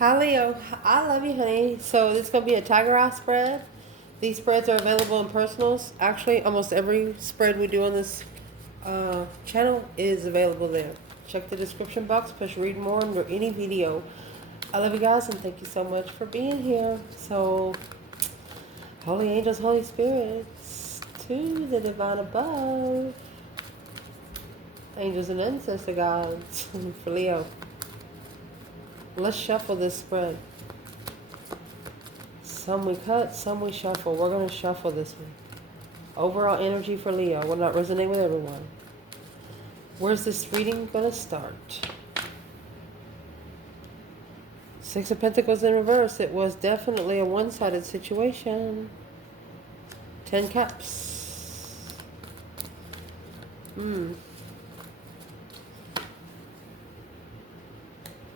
Hi Leo, I love you, honey. So this is gonna be a tiger eye spread. These spreads are available in personals. Actually, almost every spread we do on this channel is available there. Check the description box. Push read more under any video. I love you guys and thank you so much for being here. So, holy angels, holy spirits, to the divine above, angels and ancestor gods for Leo. Let's shuffle this spread. Some we cut, some we shuffle. We're going to shuffle this one. Overall energy for Leo will not resonate with everyone. Where's this reading going to start? Six of Pentacles in reverse. It was definitely a one-sided situation. 10 Cups.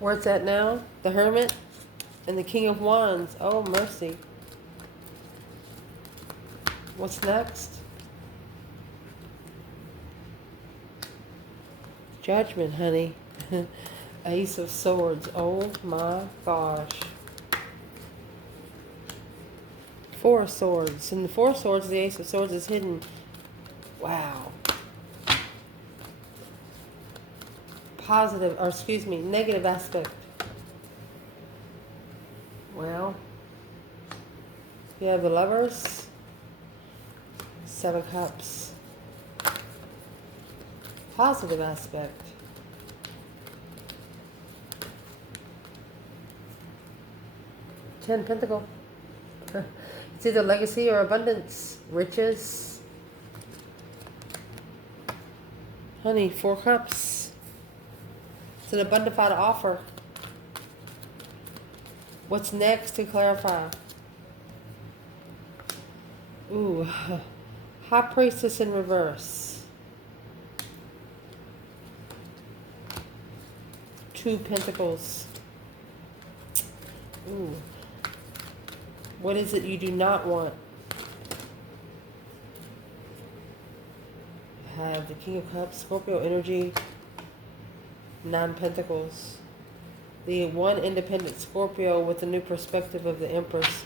Where it's at now? The Hermit and the King of Wands. Oh, mercy. What's next? Judgment, honey. Ace of Swords. Oh my gosh. Four of Swords. And the Four of Swords, the Ace of Swords is hidden. Wow. Positive, or excuse me, negative aspect. Well, you have the Lovers. 7 Cups. Positive aspect. Ten Pentacle. It's either legacy or abundance. Riches. Honey, 4 Cups. It's an abundant offer. What's next to clarify? Ooh. High Priestess in reverse. 2 Pentacles. Ooh. What is it you do not want? Have the King of Cups, Scorpio energy, 9 Pentacles. The one independent Scorpio with a new perspective of the Empress.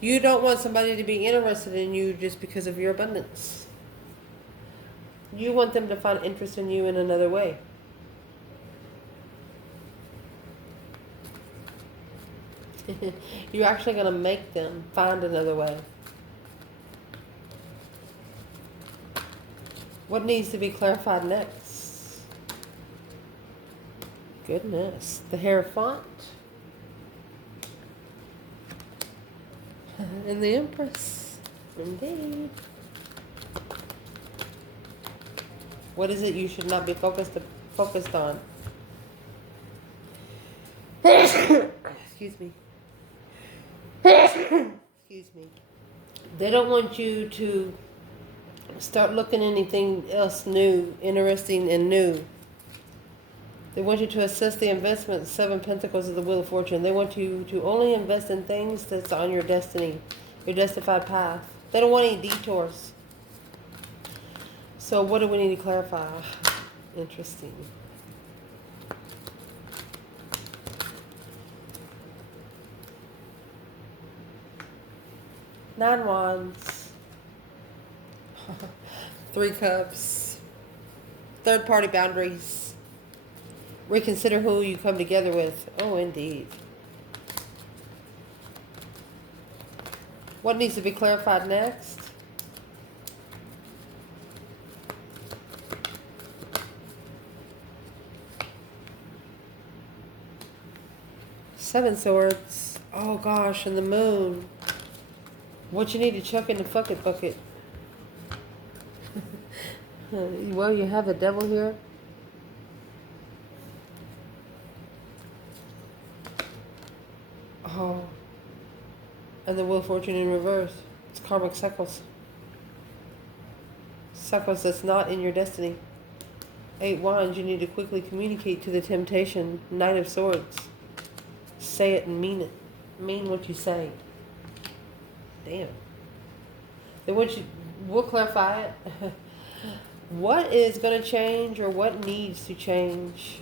You don't want somebody to be interested in you just because of your abundance. You want them to find interest in you in another way. You're actually going to make them find another way. What needs to be clarified next? Goodness. The Hierophant. And the Empress. Indeed. What is it you should not be focused on? Excuse me. Excuse me. They don't want you to start looking anything else new, interesting and new. They want you to assess the investment. 7 Pentacles of the Wheel of Fortune. They want you to only invest in things that's on your destiny, your justified path. They don't want any detours. So what do we need to clarify? Interesting. Nine Wands. 3 Cups. Third party boundaries. Reconsider who you come together with. Oh, indeed. What needs to be clarified next? Seven Swords. Oh gosh, and the Moon. What you need to chuck in the fuck it bucket. Well, you have the Devil here. Oh. And the Wheel of Fortune in reverse. It's karmic cycles. Cycles that's not in your destiny. 8 Wands, you need to quickly communicate to the temptation. Knight of Swords. Say it and mean it. Mean what you say. Damn. They want you, we'll clarify it. What is going to change or what needs to change?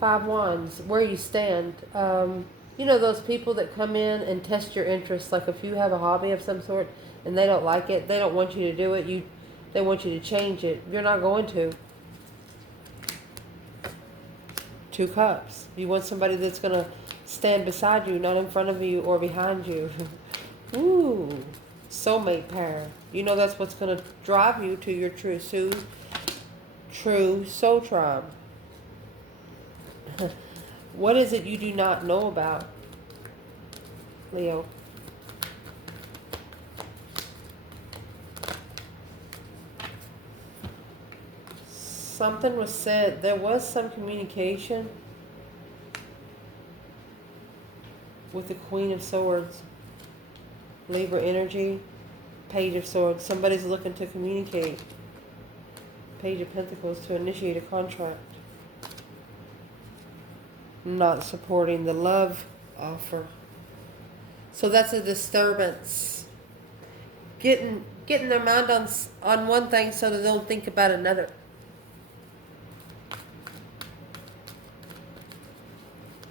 Five Wands, where you stand. You know those people that come in and test your interests. Like if you have a hobby of some sort and they don't like it, they don't want you to do it. They want you to change it. You're not going to. Two Cups. You want somebody that's going to stand beside you, not in front of you or behind you. Ooh, soulmate pair. You know that's what's going to drive you to your true soul tribe. What is it you do not know about, Leo? Something was said. There was some communication with the Queen of Swords. Libra energy. Page of Swords. Somebody's looking to communicate. Page of Pentacles, to initiate a contract. Not supporting the love offer. So that's a disturbance. Getting their mind on one thing so they don't think about another.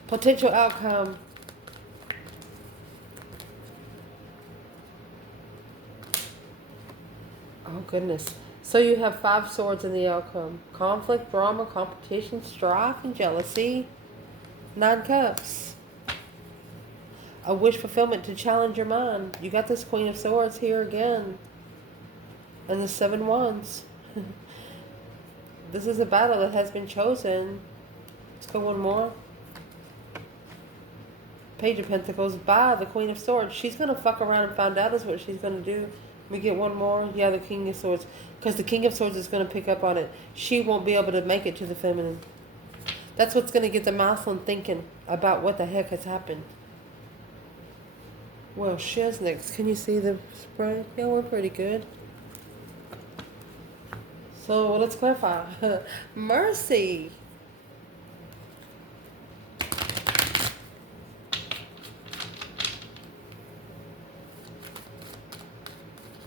Potential outcome. Oh goodness. So you have 5 swords in the outcome. Conflict, drama, competition, strife, and jealousy. 9 cups. A wish fulfillment to challenge your mind. You got this Queen of Swords here again. And the 7 Wands. This is a battle that has been chosen. Let's go one more. Page of Pentacles by the Queen of Swords. She's going to fuck around and find out is what she's going to do. Let me get one more. Yeah, the King of Swords. Because the King of Swords is going to pick up on it. She won't be able to make it to the feminine. That's what's going to get the masculine thinking about what the heck has happened. Well, shiznix. Can you see the spread? Yeah, we're pretty good. So let's clarify. Mercy.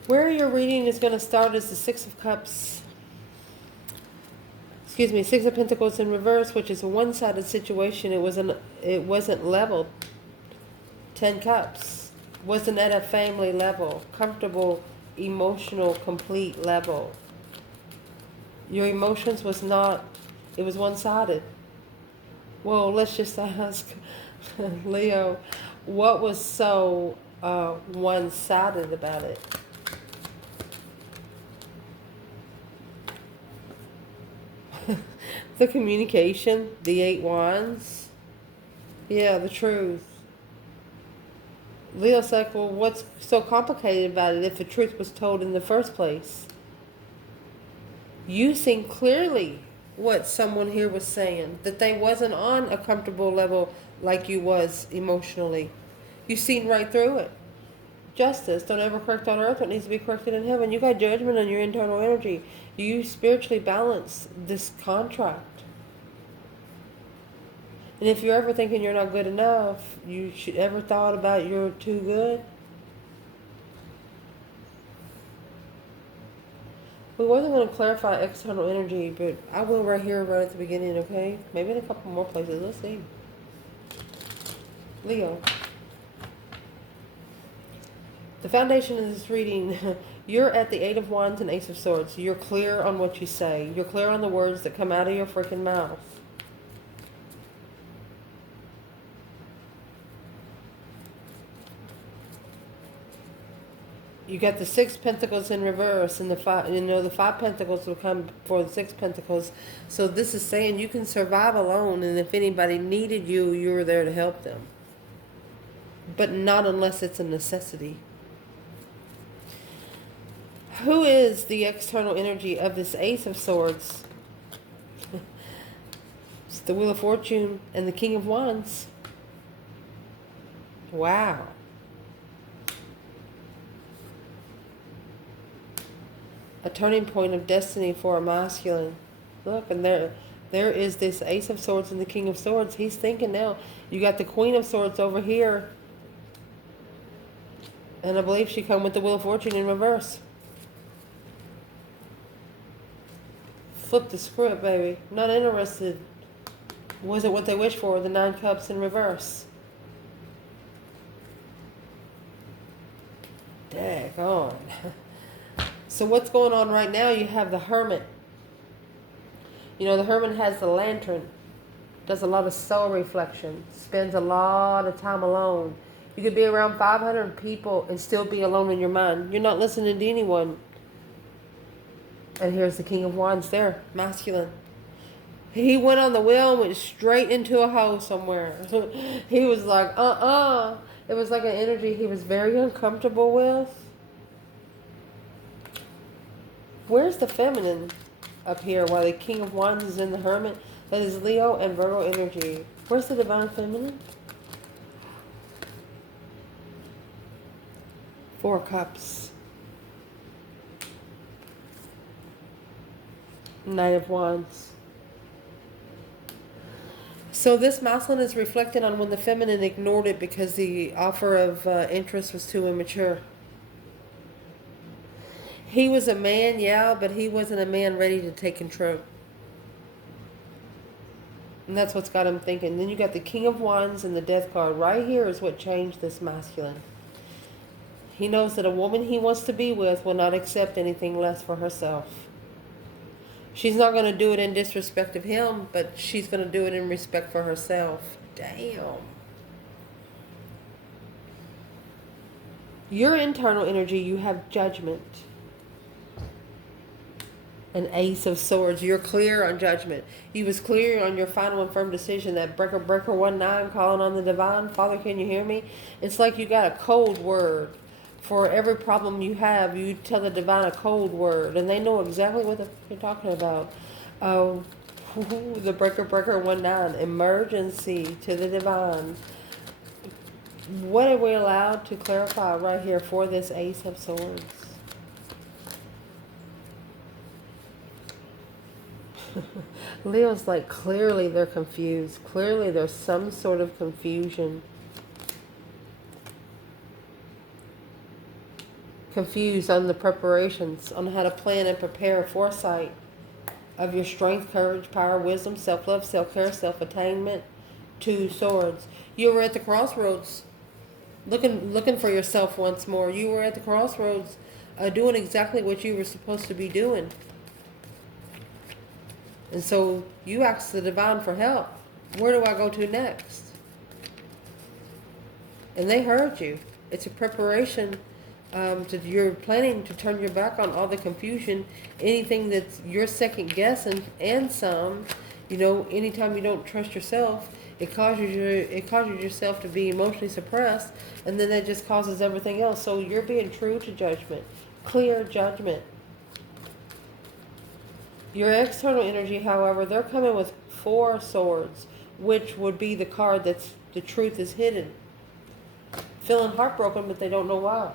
Where your reading is going to start is the 6 of Cups. Excuse me, 6 of Pentacles in reverse, which is a one-sided situation. It wasn't leveled. 10 Cups. Wasn't at a family level. Comfortable, emotional, complete level. Your emotions was not, it was one-sided. Well, let's just ask, Leo, what was so one-sided about it? The communication, the 8 Wands. Yeah, the truth. Leo's like, well, what's so complicated about it if the truth was told in the first place? You seen clearly what someone here was saying, that they wasn't on a comfortable level like you was emotionally. You seen right through it. Justice, don't ever correct on earth what needs to be corrected in heaven. You got judgment on your internal energy. You spiritually balance this contract. And if you're ever thinking you're not good enough, you should ever thought about you're too good. We wasn't going to clarify external energy, but I will right here, right at the beginning, okay? Maybe in a couple more places. Let's see. Leo. The foundation of this reading, you're at the 8 of Wands and Ace of Swords. You're clear on what you say. You're clear on the words that come out of your freaking mouth. You got the 6 Pentacles in reverse, and the 5, the 5 Pentacles will come for the 6 Pentacles. So this is saying you can survive alone, and if anybody needed you, you were there to help them. But not unless it's a necessity. Who is the external energy of this Ace of Swords? It's the Wheel of Fortune and the King of Wands. Wow. A turning point of destiny for a masculine. Look, and there is this Ace of Swords and the King of Swords. He's thinking now. You got the Queen of Swords over here. And I believe she come with the Wheel of Fortune in reverse. Flip the script, baby. Not interested. Was it what they wished for? The 9 cups in reverse. Daggone. So what's going on right now? You have the Hermit. You know, the Hermit has the lantern. Does a lot of soul reflection. Spends a lot of time alone. You could be around 500 people and still be alone in your mind. You're not listening to anyone. And here's the King of Wands there. Masculine. He went on the wheel and went straight into a hole somewhere. He was like, It was like an energy he was very uncomfortable with. Where's the feminine up here while the King of Wands is in the Hermit? That is Leo and Virgo energy. Where's the divine feminine? 4 cups. Knight of Wands. So this masculine is reflecting on when the feminine ignored it because the offer of interest was too immature. He was a man, yeah, but he wasn't a man ready to take control. And that's what's got him thinking. Then you got the King of Wands and the Death card. Right here is what changed this masculine. He knows that a woman he wants to be with will not accept anything less for herself. She's not going to do it in disrespect of him, but she's going to do it in respect for herself. Damn. Your internal energy, you have judgment. An Ace of Swords. You're clear on judgment. You was clear on your final and firm decision. That breaker 19 calling on the divine. Father, can you hear me? It's like you got a code word. For every problem you have, you tell the divine a cold word, and they know exactly what you're talking about. The breaker 19, emergency to the divine. What are we allowed to clarify right here for this Ace of Swords? Leo's like, clearly they're confused. Clearly there's some sort of confusion. Confused on the preparations, on how to plan and prepare, foresight of your strength, courage, power, wisdom, self-love, self-care, self-attainment. 2 swords. You were at the crossroads looking for yourself once more. You were at the crossroads doing exactly what you were supposed to be doing. And so you asked the divine for help. Where do I go to next? And they heard you. It's a preparation. You're planning to turn your back on all the confusion, anything that's you're second guessing, and some, you know, anytime you don't trust yourself, it causes yourself to be emotionally suppressed, and then that just causes everything else. So you're being true to judgment, clear judgment. Your external energy, however, they're coming with 4 swords, which would be the card that's the truth is hidden. Feeling heartbroken, but they don't know why.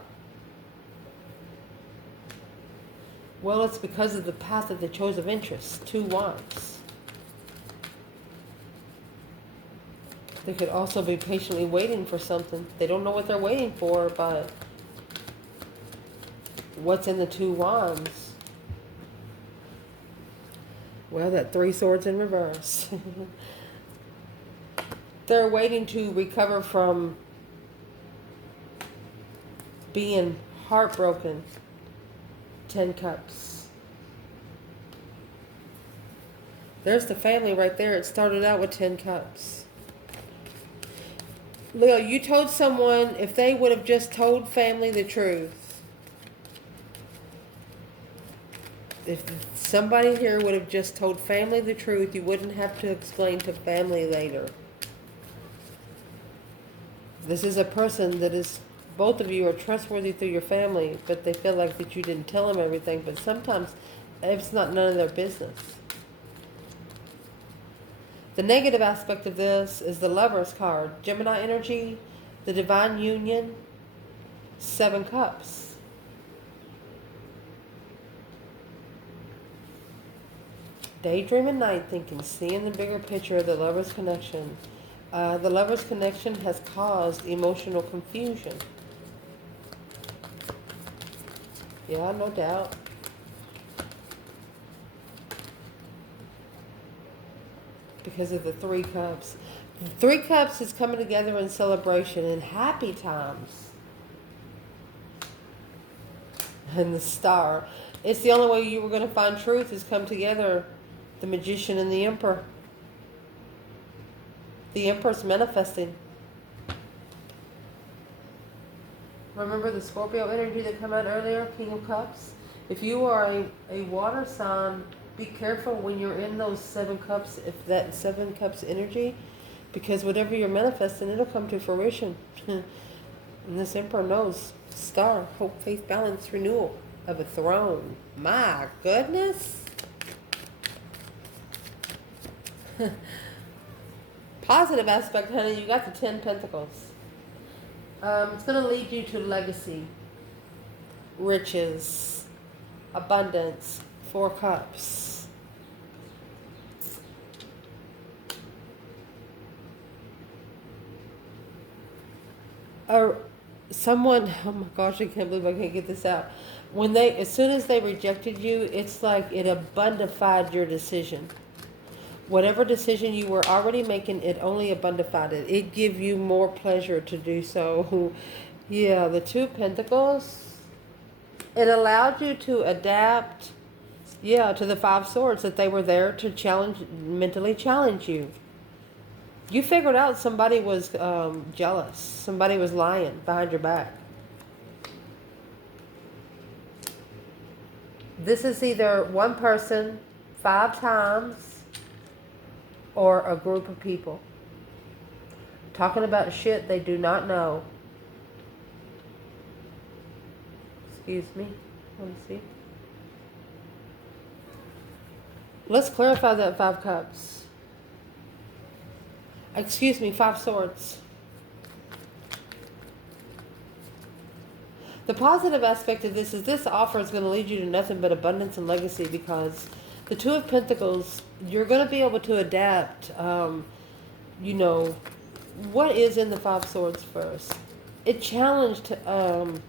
Well, it's because of the path that they chose of interest. 2 wands. They could also be patiently waiting for something. They don't know what they're waiting for, but what's in the 2 wands? Well, that 3 swords in reverse. They're waiting to recover from being heartbroken. 10 cups. There's the family right there. It started out with 10 cups. Leo, you told someone, if they would have just told family the truth, if somebody here would have just told family the truth, you wouldn't have to explain to family later. This is a person that is, both of you are trustworthy through your family, but they feel like that you didn't tell them everything. But sometimes it's not none of their business. The negative aspect of this is the Lover's card. Gemini energy, the divine union, 7 cups. Daydreaming, night thinking, seeing the bigger picture of the Lover's connection. The Lover's connection has caused emotional confusion. Yeah, no doubt. because of the Three Cups. The Three Cups is coming together in celebration and happy times. And the Star. It's the only way you were going to find truth is come together. The Magician and the Emperor. The Emperor's manifesting. Remember the Scorpio energy that came out earlier? King of Cups. If you are a water sign, be careful when you're in those 7 cups, if that 7 cups energy, because whatever you're manifesting, it'll come to fruition. And this Emperor knows. Star, hope, faith, balance, renewal of a throne. My goodness. Positive aspect, honey, you got the 10 Pentacles. It's going to lead you to legacy, riches, abundance, 4 Cups. Someone, oh my gosh, I can't believe I can't get this out. As soon as they rejected you, it's like it abundified your decision. Whatever decision you were already making, it only abundified it. It give you more pleasure to do so. Yeah, the 2 Pentacles. It allowed you to adapt, to the 5 Swords, that they were there to mentally challenge you. You figured out somebody was jealous. Somebody was lying behind your back. This is either one person 5 times or a group of people talking about shit they do not know. Excuse me. Let me see. Let's clarify that 5 Cups. Excuse me, 5 Swords. The positive aspect of this is this offer is going to lead you to nothing but abundance and legacy, because the 2 of Pentacles, you're going to be able to adapt, what is in the 5 Swords first. It challenged, the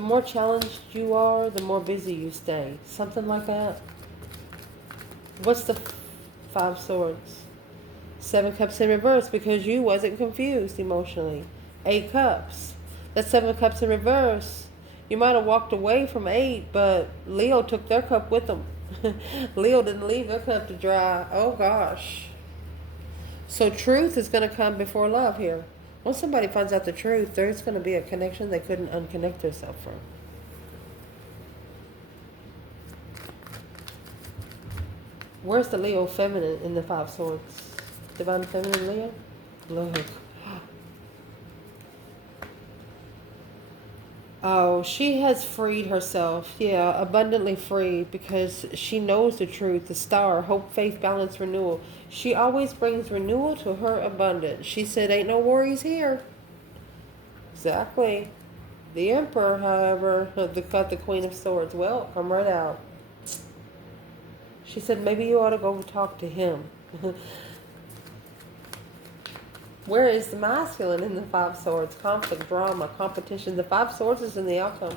more challenged you are, the more busy you stay. Something like that. What's the 5 Swords? 7 Cups in reverse, because you wasn't confused emotionally. 8 Cups. That's 7 Cups in reverse. You might have walked away from 8, but Leo took their cup with them. Leo didn't leave their cup to dry. Oh gosh. So truth is going to come before love here. Once somebody finds out the truth, there's going to be a connection they couldn't unconnect themselves from. Where's the Leo feminine in the 5 Swords? Divine feminine Leo? Look. Oh, she has freed herself. Yeah, abundantly free, because she knows the truth. The Star, hope, faith, balance, renewal. She always brings renewal to her abundance. She said, ain't no worries here. Exactly. The Emperor, however, got the Queen of Swords. Well, come right out. She said, maybe you ought to go talk to him. Where is the masculine in the 5 Swords? Conflict, drama, competition. The 5 Swords is in the outcome.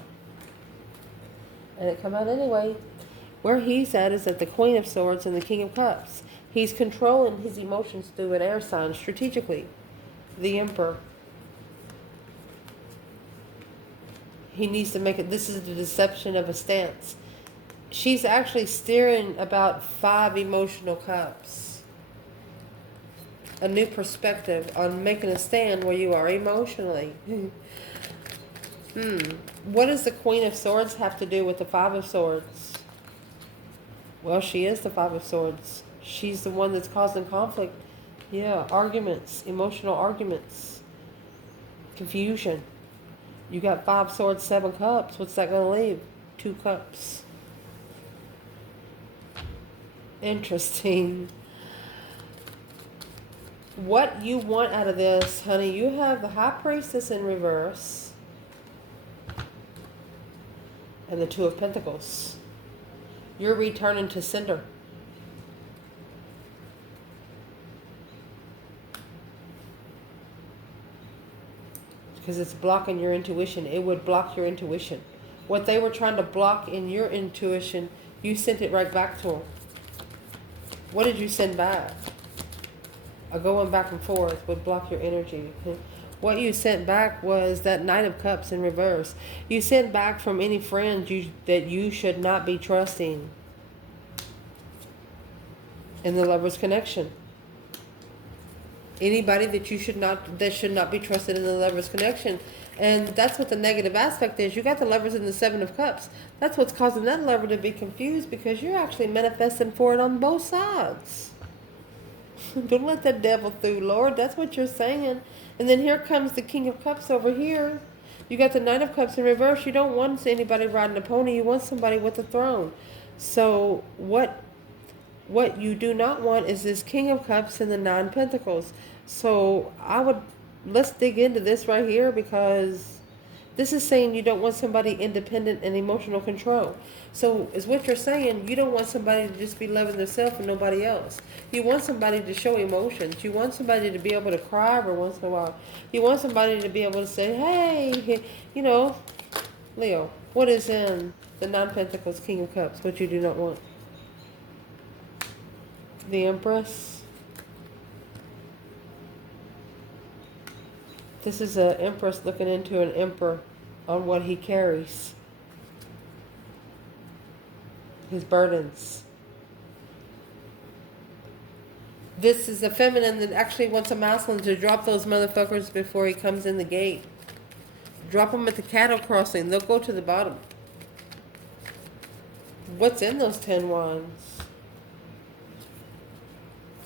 And it come out anyway. Where he's at is at the Queen of Swords and the King of Cups. He's controlling his emotions through an air sign strategically. The Emperor. He needs to make it. This is the deception of a stance. She's actually steering about 5 emotional cups. A new perspective on making a stand where you are emotionally. What does the Queen of Swords have to do with the 5 of Swords? Well, she is the 5 of Swords. She's the one that's causing conflict. Yeah, arguments, emotional arguments, confusion. You got 5 Swords, 7 Cups. What's that going to leave? 2 Cups. Interesting. What you want out of this, honey, you have the High Priestess in reverse and the 2 of Pentacles. You're returning to sender. Because it's blocking your intuition. It would block your intuition. What they were trying to block in your intuition, you sent it right back to them. What did you send back? A going back and forth would block your energy. What you sent back was that Knight of Cups in reverse. You sent back from any friend that you should not be trusting in the Lover's connection. Anybody that should not be trusted in the Lover's connection. And that's what the negative aspect is. You got the Lovers in the Seven of Cups. That's what's causing that lover to be confused, because you're actually manifesting for it on both sides. Don't let that devil through, Lord. That's what you're saying. And then here comes the King of Cups over here. You got the Knight of Cups in reverse. You don't want anybody riding a pony. You want somebody with a throne. So what you do not want is this King of Cups and the Nine Pentacles. So let's dig into this right here, because this is saying you don't want somebody independent and emotional control. So is what you're saying, you don't want somebody to just be loving themselves and nobody else. You want somebody to show emotions. You want somebody to be able to cry every once in a while. You want somebody to be able to say, hey, Leo, what is in the Nine Pentacles, King of Cups, what you do not want? The Empress. This is an Empress looking into an Emperor on what he carries. His burdens. This is a feminine that actually wants a masculine to drop those motherfuckers before he comes in the gate. Drop them at the cattle crossing. They'll go to the bottom. What's in those 10 wands?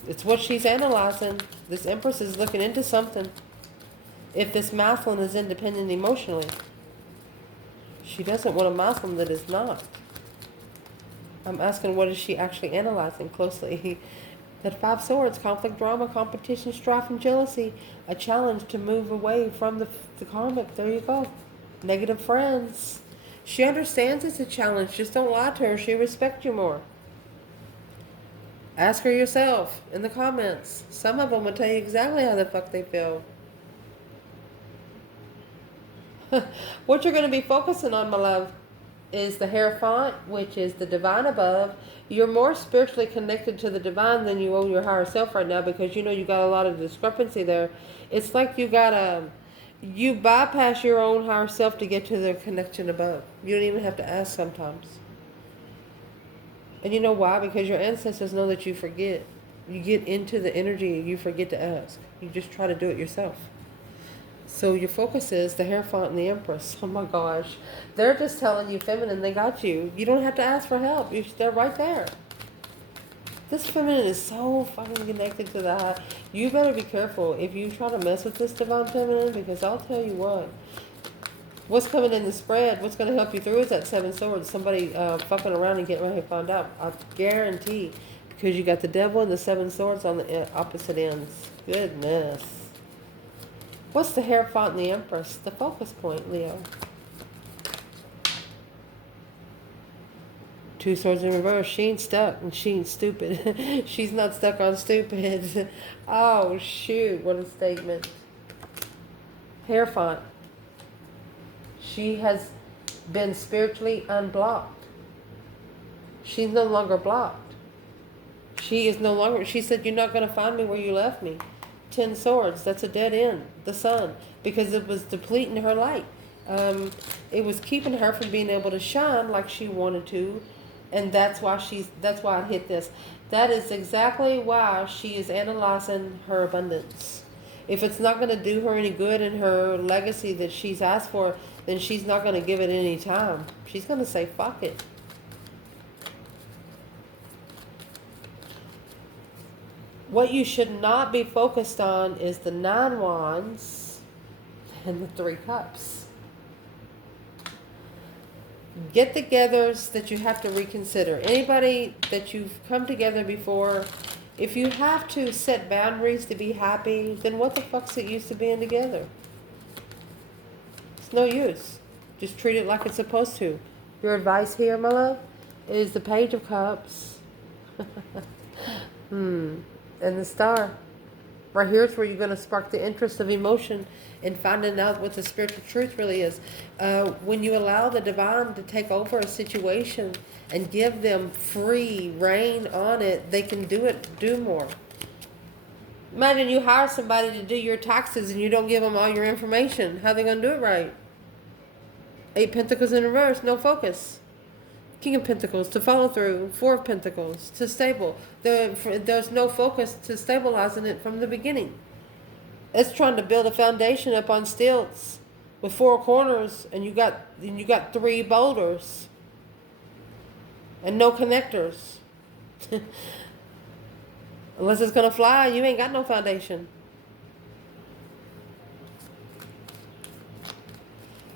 It's what she's analyzing. This Empress is looking into something. If this masculine is independent emotionally, she doesn't want a masculine that is not. I'm asking, what is she actually analyzing closely? That 5 swords, conflict, drama, competition, strife, and jealousy. A challenge to move away from the karmic. There you go. Negative friends. She understands it's a challenge. Just don't lie to her. She'll respect you more. Ask her yourself in the comments. Some of them will tell you exactly how the fuck they feel. What you're going to be focusing on, my love, is the Hierophant, which is the divine above. You're more spiritually connected to the divine than you owe your higher self right now, because you got a lot of discrepancy there. It's like you bypass your own higher self to get to the connection above. You don't even have to ask sometimes. And you know why? Because your ancestors know that you forget. You get into the energy and you forget to ask. You just try to do it yourself. So your focus is the Hierophant and the Empress. Oh my gosh. They're just telling you, feminine, they got you. You don't have to ask for help. They're right there. This feminine is so fucking connected to the high. You better be careful if you try to mess with this divine feminine, because I'll tell you what. What's coming in the spread, what's going to help you through is that 7 swords. Somebody fucking around and getting ready to find out. I guarantee. Because you got the devil and the 7 swords on the opposite ends. Goodness. What's the Hierophant and the Empress? The focus point, Leo. 2 swords in reverse. She ain't stuck and she ain't stupid. She's not stuck on stupid. Oh, shoot. What a statement. Hierophant. She has been spiritually unblocked. She's no longer blocked. She is no longer... She said, you're not going to find me where you left me. 10 swords. That's a dead end. The sun. Because it was depleting her light. It was keeping her from being able to shine like she wanted to. And that's why I hit this. That is exactly why she is analyzing her abundance. If it's not going to do her any good in her legacy that she's asked for, then she's not going to give it any time. She's going to say, fuck it. What you should not be focused on is the 9 wands and the 3 cups. Get-togethers that you have to reconsider. Anybody that you've come together before, if you have to set boundaries to be happy, then what the fuck's it used to being together? It's no use. Just treat it like it's supposed to. Your advice here, my love, is the Page of Cups. And the Star. Right here is where you're going to spark the interest of emotion in finding out what the spiritual truth really is. When you allow the divine to take over a situation and give them free reign on it, they can do more. Imagine you hire somebody to do your taxes and you don't give them all your information. How are they going to do it right? 8 Pentacles in reverse, no focus. King of Pentacles to follow through. 4 of Pentacles to stable. There's no focus to stabilizing it from the beginning. It's trying to build a foundation up on stilts with 4 corners, and you got 3 boulders and no connectors. Unless it's gonna fly, you ain't got no foundation.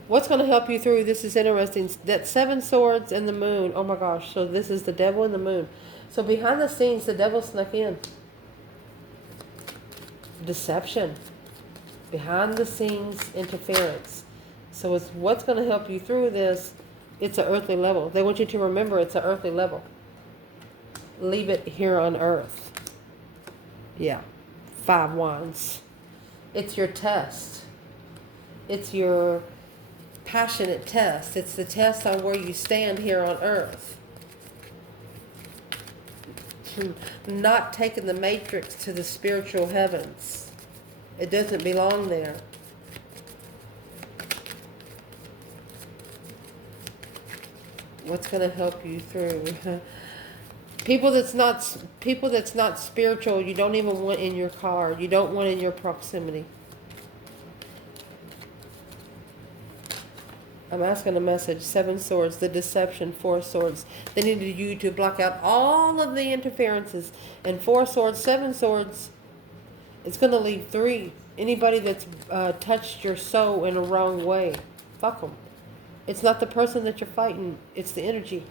What's going to help you through this is interesting. That 7 swords and the moon. Oh my gosh. So this is the devil and the moon. So behind the scenes, the devil snuck in. Deception. Behind the scenes interference. So it's what's going to help you through this. It's an earthly level. They want you to remember it's an earthly level. Leave it here on earth. Yeah. 5 wands. It's your test. It's your passionate test. It's the test on where you stand here on earth. Not taking the matrix to the spiritual heavens. It doesn't belong there. What's going to help you through? People that's not spiritual, you don't even want in your car. You don't want in your proximity. I'm asking a message. 7 swords, the deception, 4 swords. They needed you to block out all of the interferences. And 4 swords, 7 swords, it's going to leave 3. Anybody that's touched your soul in a wrong way, fuck them. It's not the person that you're fighting. It's the energy.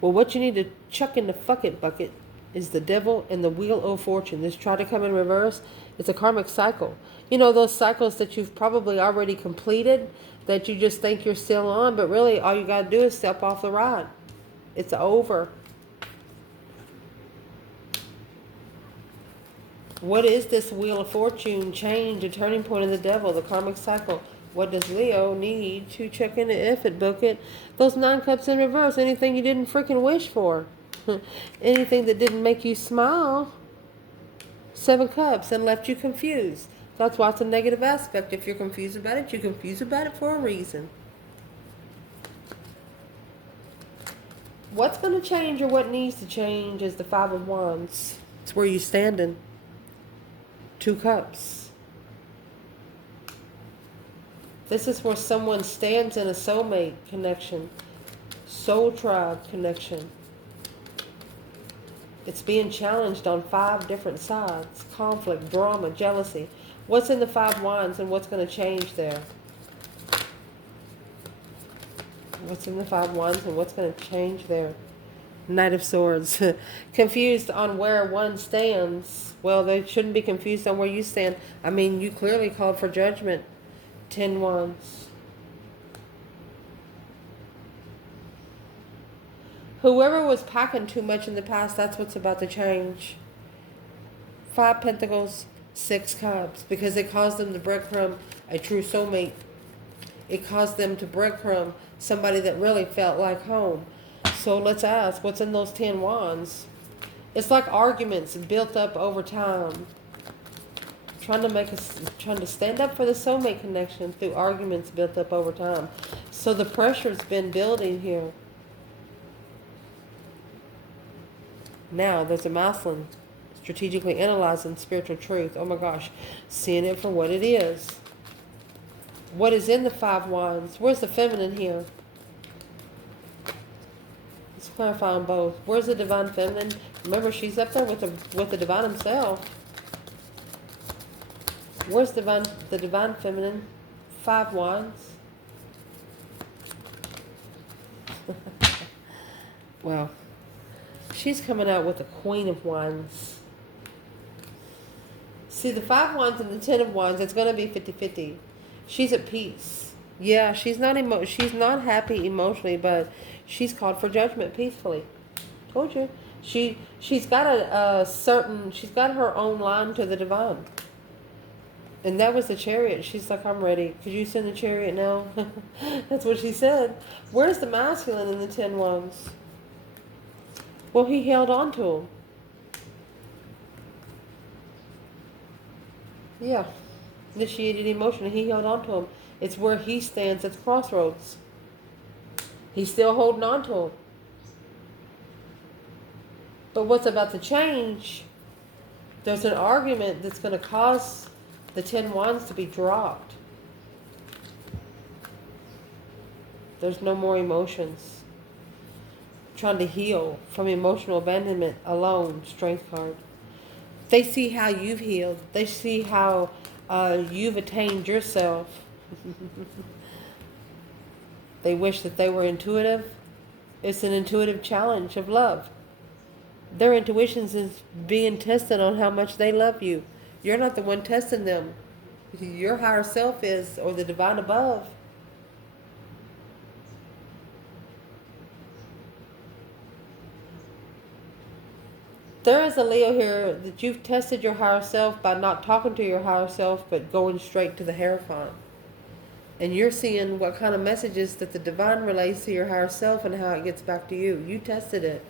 Well, what you need to chuck in the fuck it bucket is the devil and the wheel of fortune. This try to come in reverse. It's a karmic cycle. You know, those cycles that you've probably already completed that you just think you're still on, but really all you got to do is step off the ride. It's over. What is this wheel of fortune? Change, a turning point in the devil, the karmic cycle. What does Leo need to check in the if it, book it? Those 9 cups in reverse. Anything you didn't freaking wish for. Anything that didn't make you smile. 7 cups and left you confused. That's why it's a negative aspect. If you're confused about it, you're confused about it for a reason. What's going to change or what needs to change is the 5 of Wands. It's where you're standing. 2 cups. This is where someone stands in a soulmate connection. Soul tribe connection. It's being challenged on 5 different sides. Conflict, drama, jealousy. What's in the 5 wands and what's going to change there? What's in the 5 wands and what's going to change there? Knight of Swords. Confused on where one stands. Well, they shouldn't be confused on where you stand. I mean, you clearly called for judgment. 10 wands. Whoever was packing too much in the past, that's what's about to change. 5 pentacles, 6 cups. Because it caused them to breadcrumb a true soulmate. It caused them to breadcrumb somebody that really felt like home. So let's ask, what's in those 10 wands? It's like arguments built up over time. Trying to stand up for the soulmate connection through arguments built up over time. So the pressure's been building here. Now there's a masculine strategically analyzing spiritual truth. Oh my gosh, seeing it for what it is. What is in the 5 wands? Where's the feminine here? Let's clarify on both. Where's the divine feminine? Remember, she's up there with the divine himself. Where's the divine feminine? 5 wands. Wow. She's coming out with the Queen of Wands. See, the 5 wands and the 10 of wands, it's going to be 50-50. She's at peace. Yeah, she's not happy emotionally, but she's called for judgment peacefully. Told you. She's got a certain, she's got her own line to the divine. And that was the Chariot. She's like, I'm ready. Could you send the Chariot now? That's what she said. Where's the masculine in the 10 Wands? Well, he held on to him. Yeah. Initiated emotion. He held on to him. It's where he stands at the crossroads. He's still holding on to him. But what's about to change? There's an argument that's going to cause the 10 Wands to be dropped. There's no more emotions. Trying to heal from emotional abandonment alone. Strength card. They see how you've healed. They see how you've attained yourself. They wish that they were intuitive. It's an intuitive challenge of love. Their intuitions is being tested on how much they love you. You're not the one testing them. Your higher self is, or the divine above. There is a Leo here that you've tested your higher self by not talking to your higher self, but going straight to the Hierophant. And you're seeing what kind of messages that the divine relays to your higher self and how it gets back to you. You tested it.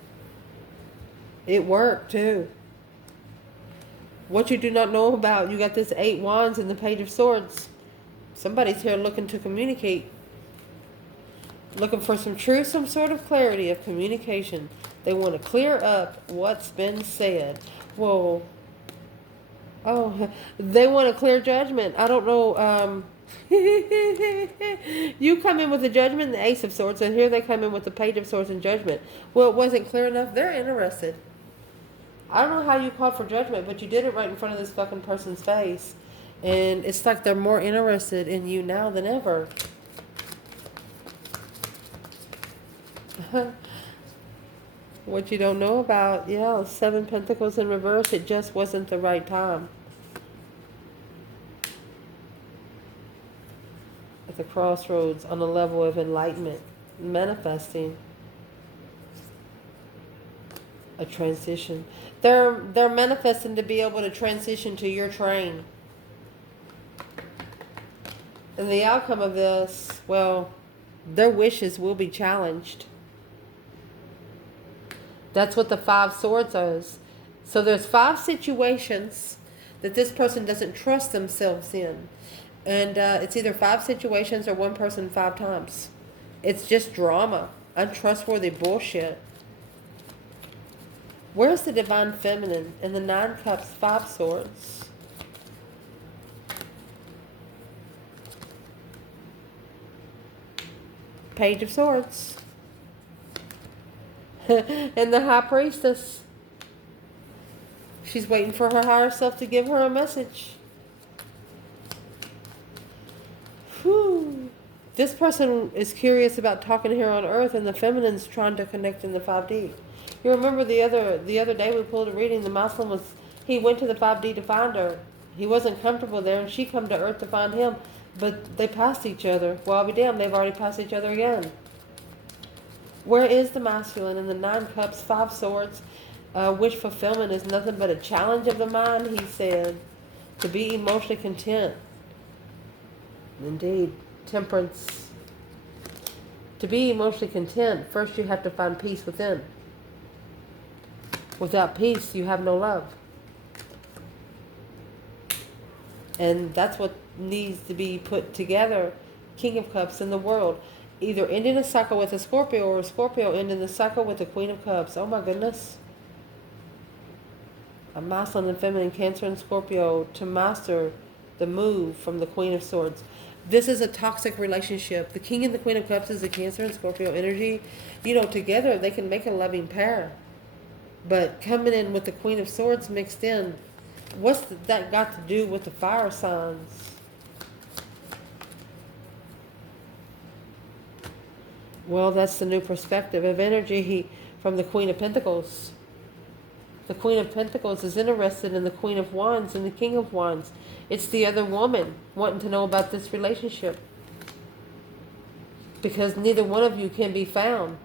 It worked too. What you do not know about, you got this 8 Wands and the Page of Swords. Somebody's here looking to communicate. Looking for some truth, some sort of clarity of communication. They want to clear up what's been said. Well, oh, they want a clear judgment. I don't know. You come in with the judgment and the Ace of Swords, and here they come in with the Page of Swords and judgment. Well, it wasn't clear enough. They're interested. I don't know how you called for judgment, but you did it right in front of this fucking person's face. And it's like they're more interested in you now than ever. What you don't know about, yeah, 7 Pentacles in reverse, it just wasn't the right time. At the crossroads on a level of enlightenment, manifesting a transition. They're manifesting to be able to transition to your train. And the outcome of this, well, their wishes will be challenged. That's what the 5 Swords is. So there's 5 situations that this person doesn't trust themselves in. And it's either 5 situations or one person 5 times. It's just drama. Untrustworthy bullshit. Where's the divine feminine in the 9 Cups, 5 Swords? Page of Swords. And the High Priestess. She's waiting for her higher self to give her a message. Whew. This person is curious about talking here on Earth, and the feminine's trying to connect in the 5D. You remember the other day we pulled a reading, the Muslim he went to the 5D to find her. He wasn't comfortable there, and she come to Earth to find him. But they passed each other. Well, I'll be damned, they've already passed each other again. Where is the masculine in the 9 Cups, 5 Swords? Wish fulfillment is nothing but a challenge of the mind, he said. To be emotionally content. Indeed. Temperance. To be emotionally content, first you have to find peace within. Without peace, you have no love. And that's what needs to be put together. King of Cups in the world. Either ending a cycle with a Scorpio, or a Scorpio ending the cycle with the Queen of Cups. Oh my goodness. A masculine and feminine, Cancer and Scorpio, to master the move from the Queen of Swords. This is a toxic relationship. The King and the Queen of Cups is the Cancer and Scorpio energy. You know, together they can make a loving pair. But coming in with the Queen of Swords mixed in, what's that got to do with the fire signs? Well, that's the new perspective of energy from the Queen of Pentacles. The Queen of Pentacles is interested in the Queen of Wands and the King of Wands. It's the other woman wanting to know about this relationship. Because neither one of you can be found.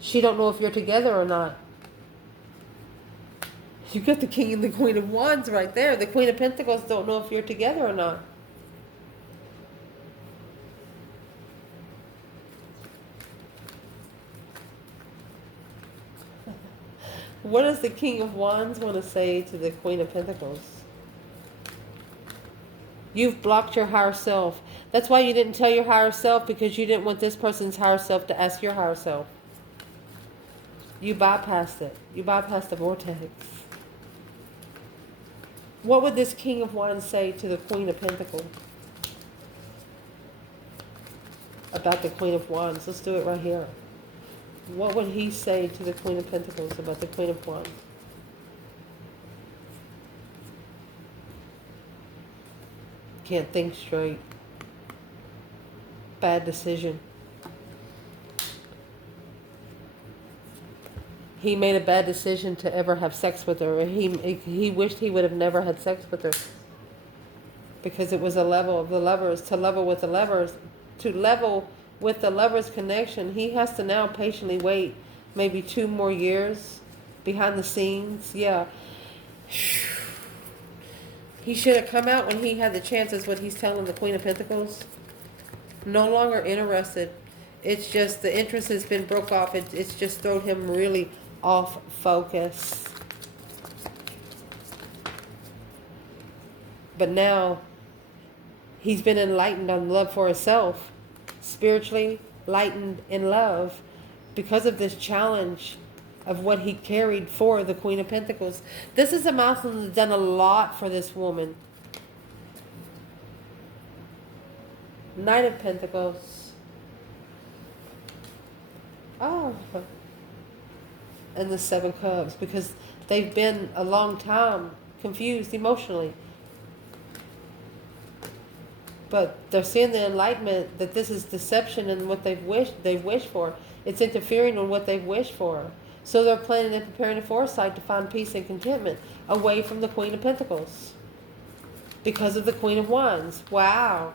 She don't know if you're together or not. You got the King and the Queen of Wands right there. The Queen of Pentacles don't know if you're together or not. What does the King of Wands want to say to the Queen of Pentacles? You've blocked your higher self. That's why you didn't tell your higher self, because you didn't want this person's higher self to ask your higher self. You bypassed it. You bypassed the vortex. What would this King of Wands say to the Queen of Pentacles about the Queen of Wands? Let's do it right here. What would he say to the Queen of Pentacles about the Queen of Wands? Can't think straight. Bad decision. He made a bad decision to ever have sex with her. He wished he would have never had sex with her, because it was a level of the lovers. To level with the lovers, to level with the lovers' connection, he has to now patiently wait maybe 2 more years behind the scenes. Yeah. He should have come out when he had the chance, is what he's telling the Queen of Pentacles. No longer interested. It's just the interest has been broke off. It's just thrown him really off focus. But now he's been enlightened on love for himself. Spiritually lightened in love because of this challenge of what he carried for the Queen of Pentacles. This is a masculine that's done a lot for this woman. Knight of Pentacles. Oh. And the 7 Cups, because they've been a long time confused emotionally. But they're seeing the enlightenment that this is deception and what they've wished for. It's interfering on what they've wished for. So they're planning and preparing a foresight to find peace and contentment away from the Queen of Pentacles, because of the Queen of Wands. Wow.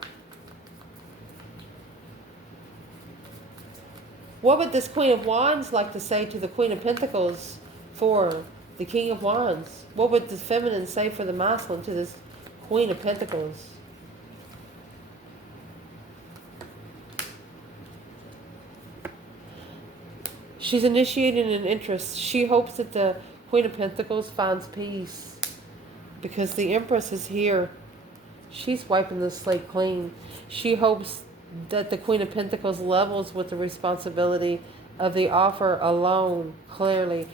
What would this Queen of Wands like to say to the Queen of Pentacles for the King of Wands? What would the feminine say for the masculine to this Queen of Pentacles? She's initiating an interest. She hopes that the Queen of Pentacles finds peace, because the Empress is here. She's wiping the slate clean. She hopes that the Queen of Pentacles levels with the responsibility of the offer alone, clearly.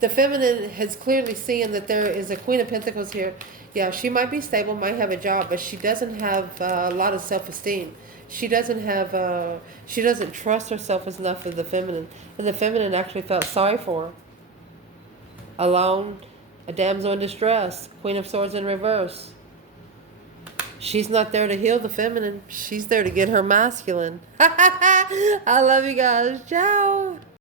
The feminine has clearly seen that there is a Queen of Pentacles here. Yeah, she might be stable, might have a job, but she doesn't have a lot of self-esteem. She doesn't trust herself as enough as the feminine. And the feminine actually felt sorry for her. Alone, a damsel in distress, Queen of Swords in reverse. She's not there to heal the feminine. She's there to get her masculine. I love you guys. Ciao.